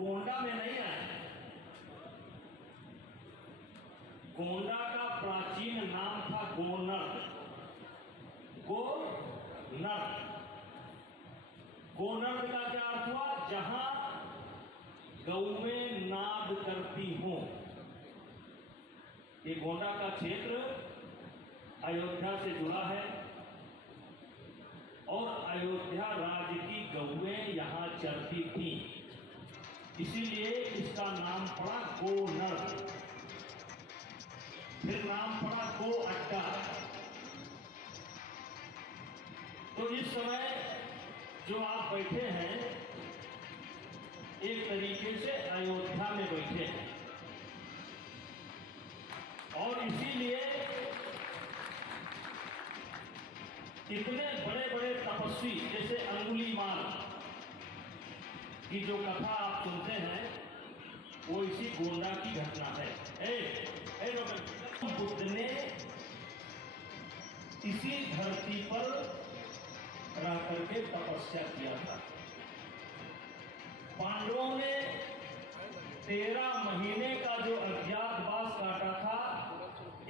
गोंडा में नहीं आए। गोंडा का प्राचीन नाम था गोनर्द। गोनर्द का क्या अर्थ हुआ? जहां गौएं नाद करती हों। ये गोंडा का क्षेत्र अयोध्या से जुड़ा है और अयोध्या राज्य की गौएं यहां चरती थी, इसीलिए इसका नाम पड़ा गोनर्द। फिर नाम पड़ा गो अड्डा। तो इस समय जो आप बैठे हैं एक तरीके से अयोध्या में बैठे हैं और इसीलिए इतने बड़े बड़े तपस्वी जैसे अंगुलीमाल की जो कथा आप सुनते हैं वो इसी गोंडा की घटना है। बुद्ध ने इसी धरती पर रह करके तपस्या किया था। पांडवों ने 13 महीने का जो अज्ञातवास काटा था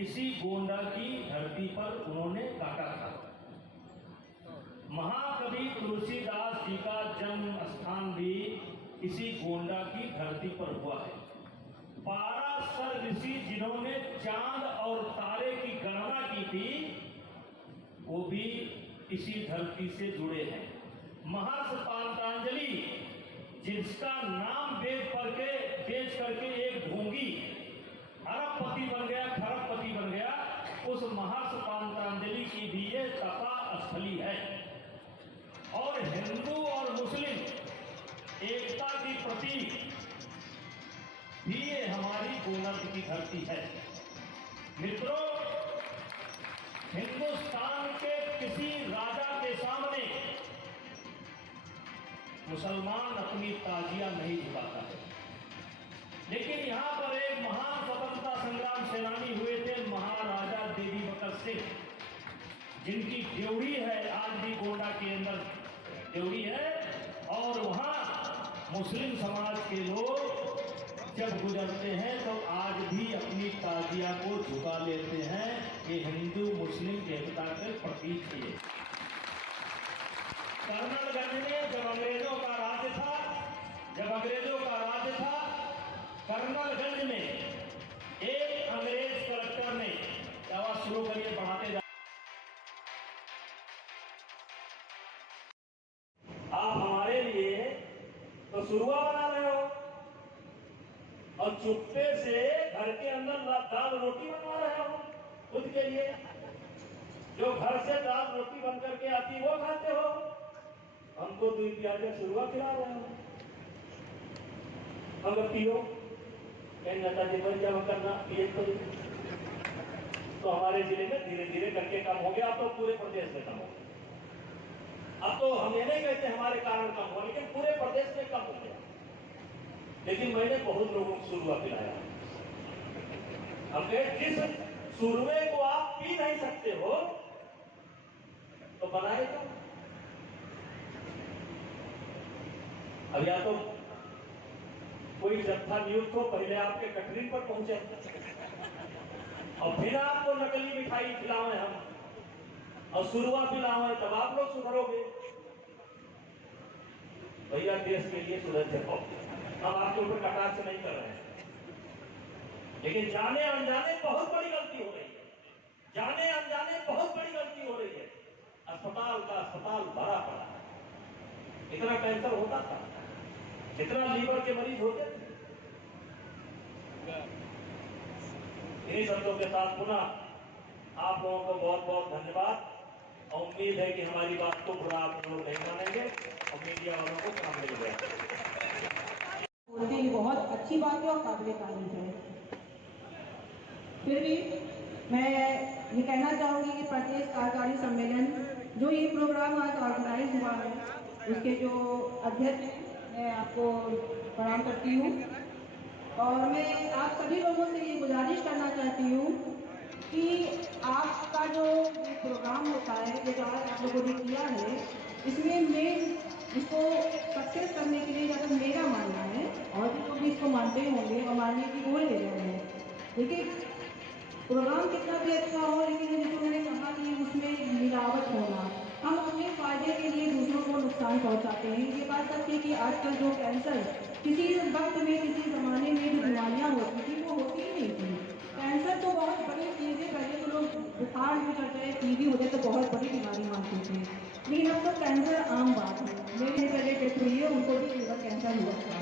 इसी गोंडा की धरती पर उन्होंने काटा था। महाकवि तुलसीदास जी का जन्म स्थान भी इसी गोंडा की धरती पर हुआ है। पाराशर ऋषि जिन्होंने चांद और तारे की गणना की थी वो भी इसी धरती से जुड़े हैं। महर्षि पातंजलि जिसका नाम बेच करके एक ढोंगी अरबपति बन गया, खरबपति बन गया, उस महर्षि पातंजलि की भी ये तपा स्थली है। और हिंदू और मुस्लिम एकता की प्रतीक भी ये हमारी गोनर्द की धरती है। मित्रों, हिंदुस्तान के किसी राजा के सामने मुसलमान अपनी ताजिया नहीं झुकाता है, लेकिन यहां पर एक महान स्वतंत्रता संग्राम सेनानी हुए थे महाराजा देवी बकर सिंह, जिनकी ड्योढ़ी है आज भी गोंडा के अंदर ड्योढ़ी है। और वहां मुस्लिम समाज के लोग जब गुजरते हैं तो आज भी अपनी ताजिया को झुका लेते हैं। ये हिंदू मुस्लिम एकता के प्रतीक है। कर्नलगंज में जब अंग्रेजों का राज था, कर्नलगंज में एक अंग्रेज कलेक्टर ने आवाज शुरू करिए, बढ़ाते जा। आप हमारे लिए तो सुरुआ बना रहे हो और चुप्पे से घर के अंदर दाल रोटी बनवा रहे हो खुद के लिए। जो घर से दाल रोटी बन करके आती वो खाते हो, हमको 2 प्याज में सुरुआ खिला रहे हो। अगर पियो नेताजी बन जमा करना ये तो हमारे जिले में धीरे धीरे करके कम हो गया। अब तो पूरे प्रदेश में कम हो गया। अब तो हम ये नहीं कहते हमारे कारण कम हो, लेकिन पूरे प्रदेश में कम हो गया। लेकिन मैंने बहुत लोगों को सुरुआ पिलाया। हम कहे जिस सुरवे को आप पी नहीं सकते हो तो बनाए तो। अब या तो कोई जत्था नियुक्त हो, पहले आपके कटरीन पर पहुंचे और फिर आपको नकली मिठाई खिलाएं हम और सुरुआ पिलाएं, तब आप लोग सुधरोगे। भैया देश के लिए सुधर जाओ। हम आपके ऊपर कटाक्ष नहीं कर रहे हैं, लेकिन जाने अनजाने बहुत बड़ी गलती हो रही है। जाने अनजाने बहुत बड़ी गलती हो रही है। अस्पताल का अस्पताल भरा पड़ा है। इतना कैंसर होता था, इतना लीवर के मरीज होते थे। इन्हीं शब्दों के साथ पुनः आप लोगों को बहुत बहुत धन्यवाद और उम्मीद है कि हमारी बात को बुरा आप लोग नहीं मानेंगे और मीडिया वालों को काम मिल गया। बोलते ही बहुत अच्छी बात है और काबिल तारीफ है। फिर भी मैं ये कहना चाहूँगी कि प्रदेश कार्यकारी सम्मेलन जो ये प्रोग्राम आज ऑर्गेनाइज हुआ है उसके जो अध्यक्ष मैं आपको प्रणाम करती हूँ और मैं आप सभी लोगों से ये गुजारिश करना चाहती हूँ कि आपका जो प्रोग्राम होता है जो आज आप लोगों ने किया है इसमें मेन इसको सक्सेस करने के लिए अगर मेरा मानना है, और भी लोग भी इसको मानते होंगे और मानने की कोई वजह है। देखिए, प्रोग्राम कितना भी अच्छा हो, लेकिन जैसे मैंने कहा कि उसमें मिलावट होना, हम अपने फायदे के लिए दूसरों को नुकसान पहुंचाते हैं। ये बात सच है कि आजकल जो कैंसर किसी वक्त में, किसी ज़माने में जो बीमारियां होती थी वो होती ही नहीं थी। कैंसर तो बहुत बड़ी चीज़ है। पहले तो लोग बुखार भी चढ़ जाए, टीबी हो जाए तो बहुत बड़ी बीमारी मानते थे, लेकिन अब तो कैंसर आम बात है। मेरे पहले डेथ हुई है, उनको भी लीवर कैंसर हुआ था।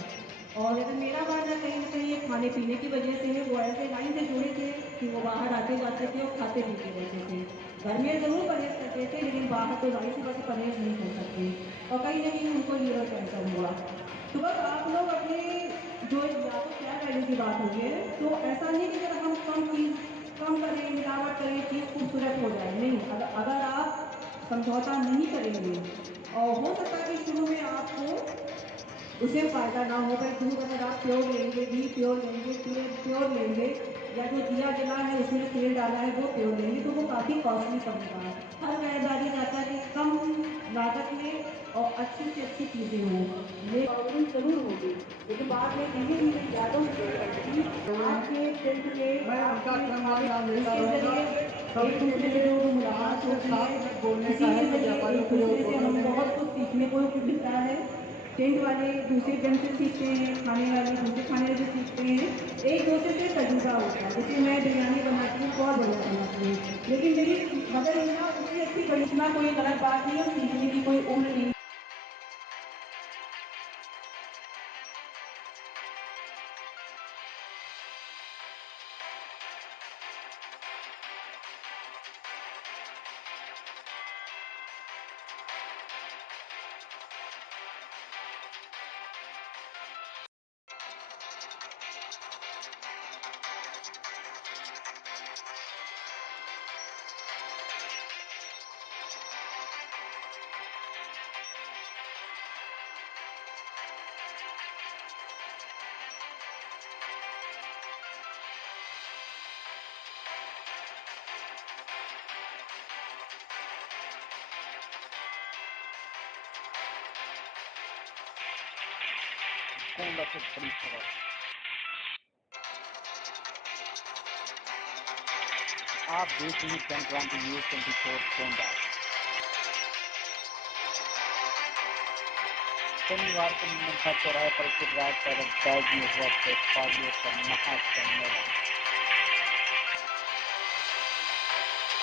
और अगर मेरा मानना कहीं ना कहीं ये खाने पीने की वजह से है। वो ऐसे लाइन से जुड़े थे कि वो बाहर आते जाते थे और खाते पीते रहते थे। घर में ज़रूर परहेज करते थे, लेकिन बाहर तो जाहिर सी बात है परहेज नहीं कर सकते, और कहीं ना कहीं उनको लीवर कैंसर हुआ। तो बस आप लोग अपने जो या तो क्या वैल्यू की बात हुई है, तो ऐसा नहीं कि अगर हम कम करें, मिलावट करें, चीज़ खूबसूरत हो जाए, नहीं। अगर आप समझौता नहीं करेंगे, और हो सकता है कि शुरू में आपको उसे फ़ायदा ना हो, पर दूध अगर आप प्योर लेंगे, घी प्योर लेंगे, तेल प्योर लेंगे, या जो दिया जला है उसमें तेल डाला है वो प्योर लेंगे, तो वो काफ़ी कॉस्टली पड़ेगा। हर खरीदारी चाहता है कि कम लागत में और अच्छी से अच्छी चीज़ें हों। ये प्रॉब्लम ज़रूर होगी, लेकिन बाद में धीरे धीरे यादों से आपके टेंट में इसके जरिए एक दूसरे से जो मुलाकात होती है, इसी के जरिए एक दूसरे से हम बहुत कुछ सीखने को मिलता है। टेंट वाले दूसरे टेंट से सीखते हैं, खाने वाले दूसरे खाने से सीखते हैं, एक दूसरे से तजुर्बा होता है। जैसे मैं बिरयानी बनाती हूँ, बहुत बढ़िया बनाती हूँ, लेकिन मेरी मदर इन लॉ उससे अच्छी बड़ी, इतना कोई गलत बात नहीं है, सीखने की कोई उम्र नहीं। कोंडा से बड़ी खबर। आप देख रहे हैं जनक्रांति न्यूज 24 कोंडा। शनिवार को मनसा चौराहे पर गुजरात का महासम्मेलन।